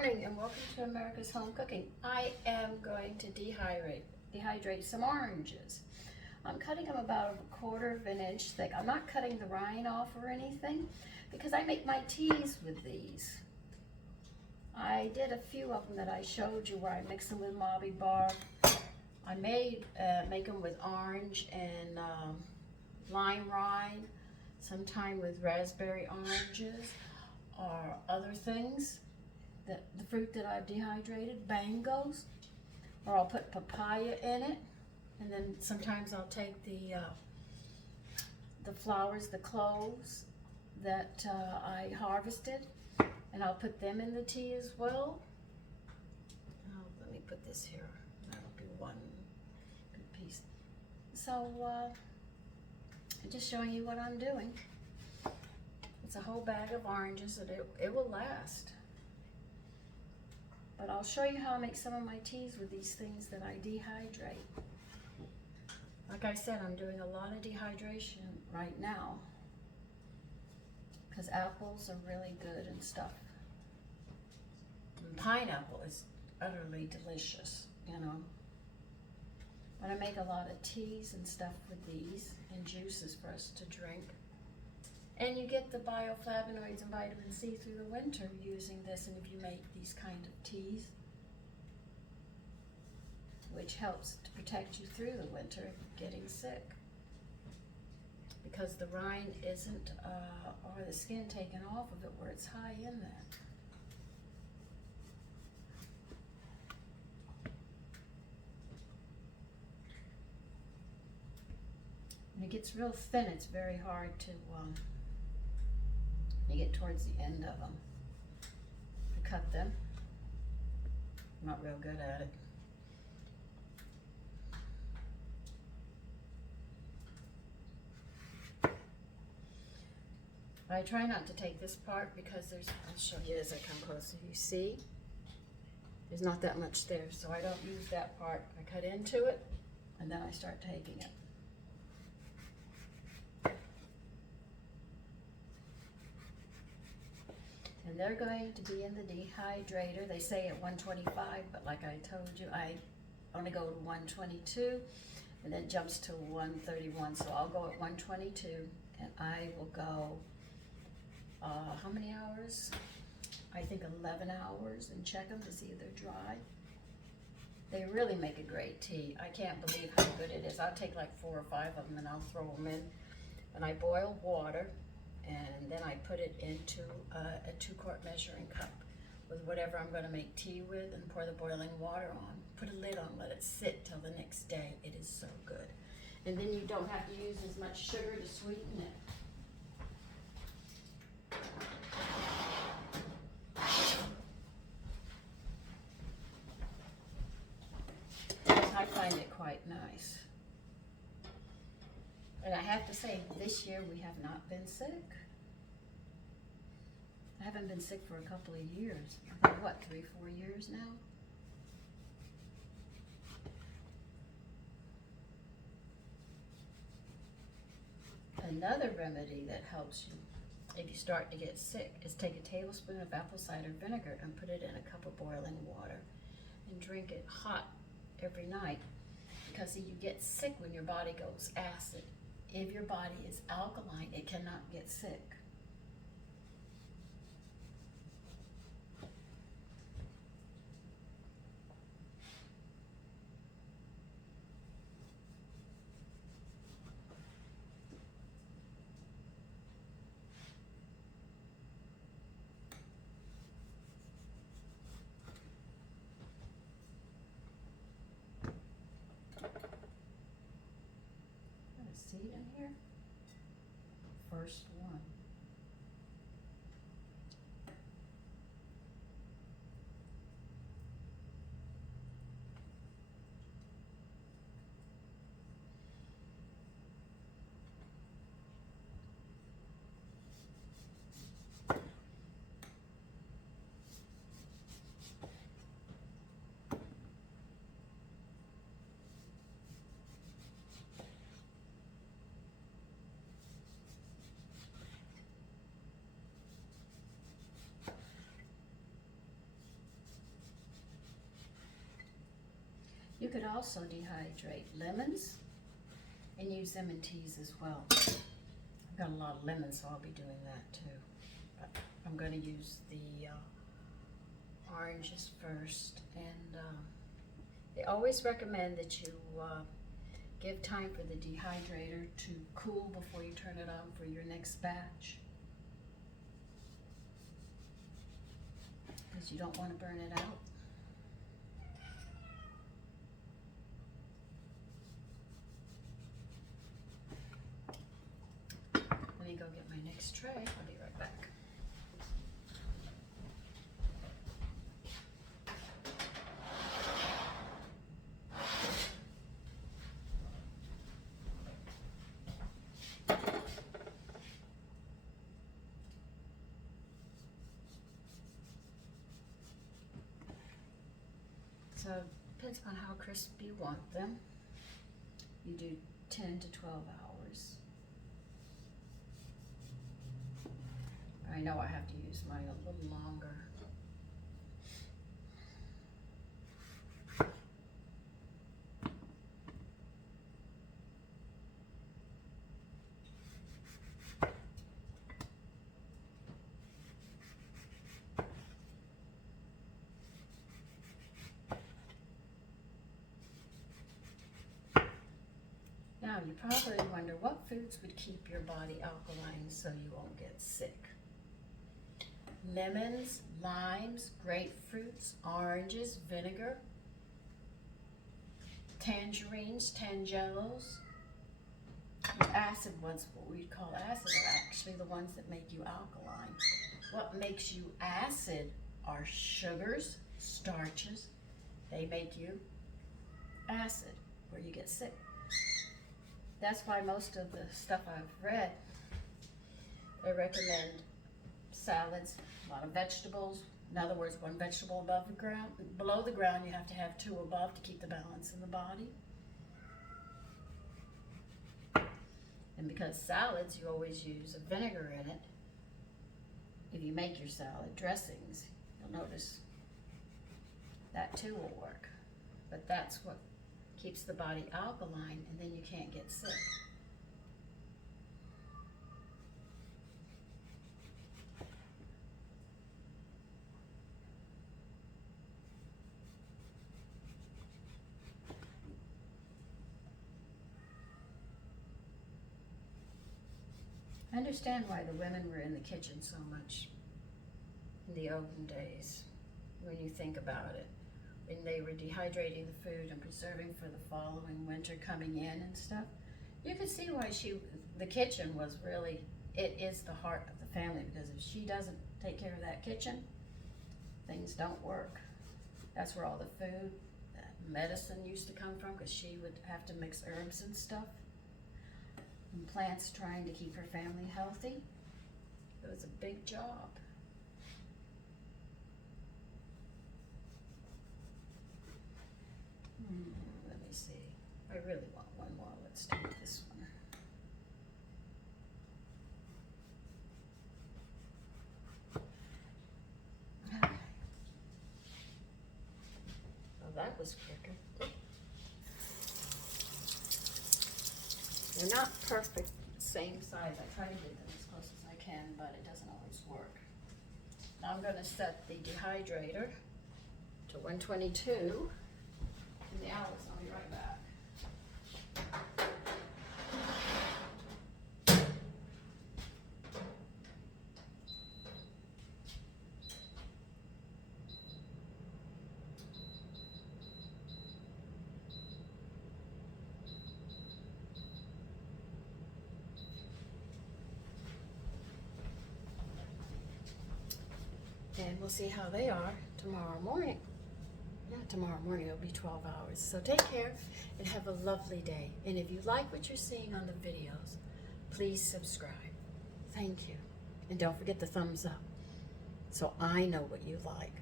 morning and welcome to America's Home Cooking. I am going to dehydrate some oranges. I'm cutting them about a 1/4 of an inch thick. I'm not cutting the rind off or anything because I make my teas with these. I did a few of them that I showed you where I mix them with Mobby bark. I make them with orange and lime rind, sometime with raspberry oranges or other things. The fruit that I've dehydrated, mangoes, or I'll put papaya in it, and then sometimes I'll take the flowers, the cloves that I harvested, and I'll put them in the tea as well. Oh, let me put this here. That'll be one good piece. So I'm just showing you what I'm doing. It's a whole bag of oranges, and it will last. But I'll show you how I make some of my teas with these things that I dehydrate. Like I said, I'm doing a lot of dehydration right now because apples are really good and stuff. And pineapple is utterly delicious, you know. But I make a lot of teas and stuff with these and juices for us to drink. And you get the bioflavonoids and vitamin C through the winter using this, and if you make these kind of teas, which helps to protect you through the winter getting sick. Because the rind isn't, or the skin taken off of it where it's high in that. When it gets real thin, it's very hard to you get towards the end of them to cut them. I'm not real good at it. I try not to take this part because I'll show you as I come closer. You see, there's not that much there, so I don't use that part. I cut into it and then I start taking it. And they're going to be in the dehydrator. They say at 125, but like I told you, I only go to 122 and then jumps to 131. So I'll go at 122 and I will go, how many hours? I think 11 hours, and check them to see if they're dry. They really make a great tea. I can't believe how good it is. I'll take like 4 or 5 of them and I'll throw them in. And I boil water. And then I put it into a 2-quart measuring cup with whatever I'm going to make tea with, and pour the boiling water on. Put a lid on, let it sit till the next day. It is so good. And then you don't have to use as much sugar to sweeten it. I find it quite nice. And I have to say, this year we have not been sick. I haven't been sick for a couple of years. I think, what, 3, 4 years now? Another remedy that helps you if you start to get sick is take a tablespoon of apple cider vinegar and put it in a cup of boiling water and drink it hot every night. Because see, you get sick when your body goes acid. If your body is alkaline, it cannot get sick. Seed in here. First one. could also dehydrate lemons and use them in teas as well. I've got a lot of lemons, so I'll be doing that too. But I'm going to use the oranges first, and they always recommend that you give time for the dehydrator to cool before you turn it on for your next batch, because you don't want to burn it out. Let me go get my next tray. I'll be right back. So it depends on how crisp you want them. You do 10 to 12 hours. I know I have to use mine a little longer. Now, you probably wonder what foods would keep your body alkaline so you won't get sick. Lemons, limes, grapefruits, oranges, vinegar, tangerines, tangelos. The acid ones, what we call acid, are actually the ones that make you alkaline. What makes you acid are sugars, starches. They make you acid, where you get sick. That's why most of the stuff I've read, they recommend salads, a lot of vegetables. In other words, one vegetable above the ground. Below the ground, you have to have two above to keep the balance in the body. And because salads, you always use a vinegar in it. If you make your salad dressings, you'll notice that too will work. But that's what keeps the body alkaline, and then you can't get sick. I understand why the women were in the kitchen so much in the olden days, when you think about it. When they were dehydrating the food and preserving for the following winter coming in and stuff. You could see why the kitchen was really, it is the heart of the family, because if she doesn't take care of that kitchen, things don't work. That's where all the food, medicine used to come from, because she would have to mix herbs and stuff. And plants trying to keep her family healthy. It was a big job. Let me see. I really want one more. Let's do this one. Okay. Well, that was quicker. They're not perfect, same size. I try to get them as close as I can, but it doesn't always work. Now I'm going to set the dehydrator to 122 in the hours. I'll be right back. And we'll see how they are tomorrow morning. Yeah, tomorrow morning it'll be 12 hours. So take care and have a lovely day. And if you like what you're seeing on the videos, please subscribe. Thank you. And don't forget the thumbs up so I know what you like.